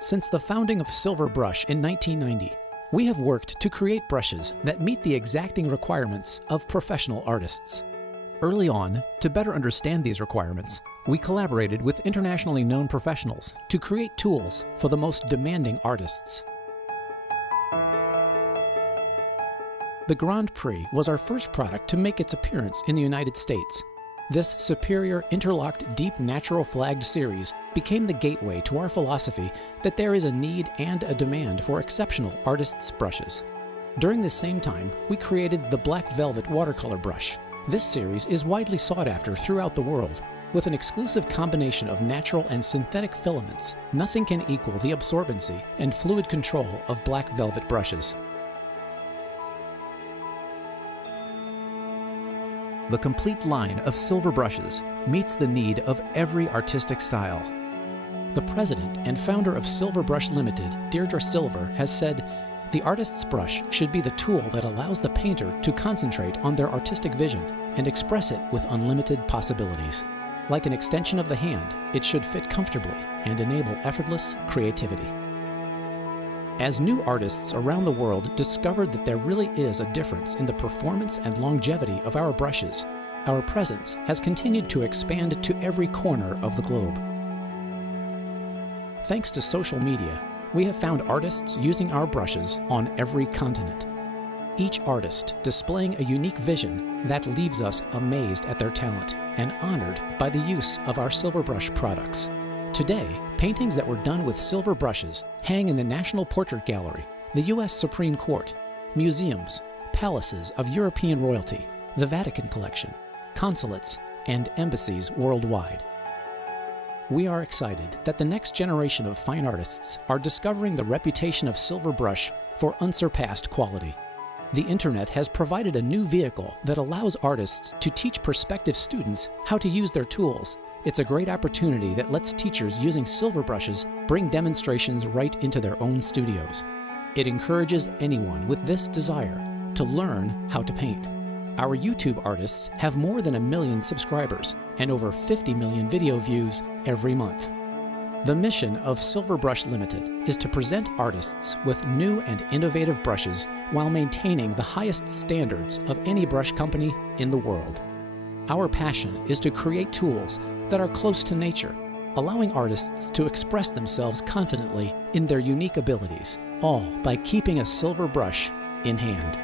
Since the founding of Silver Brush in 1990, we have worked to create brushes that meet the exacting requirements of professional artists. Early on, to better understand these requirements, we collaborated with internationally known professionals to create tools for the most demanding artists. The Grand Prix was our first product to make its appearance in the United States. This superior, interlocked, deep natural flagged series became the gateway to our philosophy that there is a need and a demand for exceptional artists' brushes. During this same time, we created the Black Velvet watercolor brush. This series is widely sought after throughout the world. With an exclusive combination of natural and synthetic filaments, nothing can equal the absorbency and fluid control of Black Velvet brushes. The complete line of silver brushes meets the need of every artistic style. The president and founder of Silver Brush Limited, Deirdre Silver, has said, "The artist's brush should be the tool that allows the painter to concentrate on their artistic vision and express it with unlimited possibilities. Like an extension of the hand, it should fit comfortably and enable effortless creativity." As new artists around the world discovered that there really is a difference in the performance and longevity of our brushes, our presence has continued to expand to every corner of the globe. Thanks to social media, we have found artists using our brushes on every continent. Each artist displaying a unique vision that leaves us amazed at their talent and honored by the use of our Silver Brush products. Today, paintings that were done with silver brushes hang in the National Portrait Gallery, the U.S. Supreme Court, museums, palaces of European royalty, the Vatican collection, consulates, and embassies worldwide. We are excited that the next generation of fine artists are discovering the reputation of Silver Brush for unsurpassed quality. The internet has provided a new vehicle that allows artists to teach prospective students how to use their tools. It's a great opportunity that lets teachers using silver brushes bring demonstrations right into their own studios. It encourages anyone with this desire to learn how to paint. Our YouTube artists have more than 1 million subscribers and over 50 million video views every month. The mission of Silver Brush Limited is to present artists with new and innovative brushes while maintaining the highest standards of any brush company in the world. Our passion is to create tools that are close to nature, allowing artists to express themselves confidently in their unique abilities, all by keeping a silver brush in hand.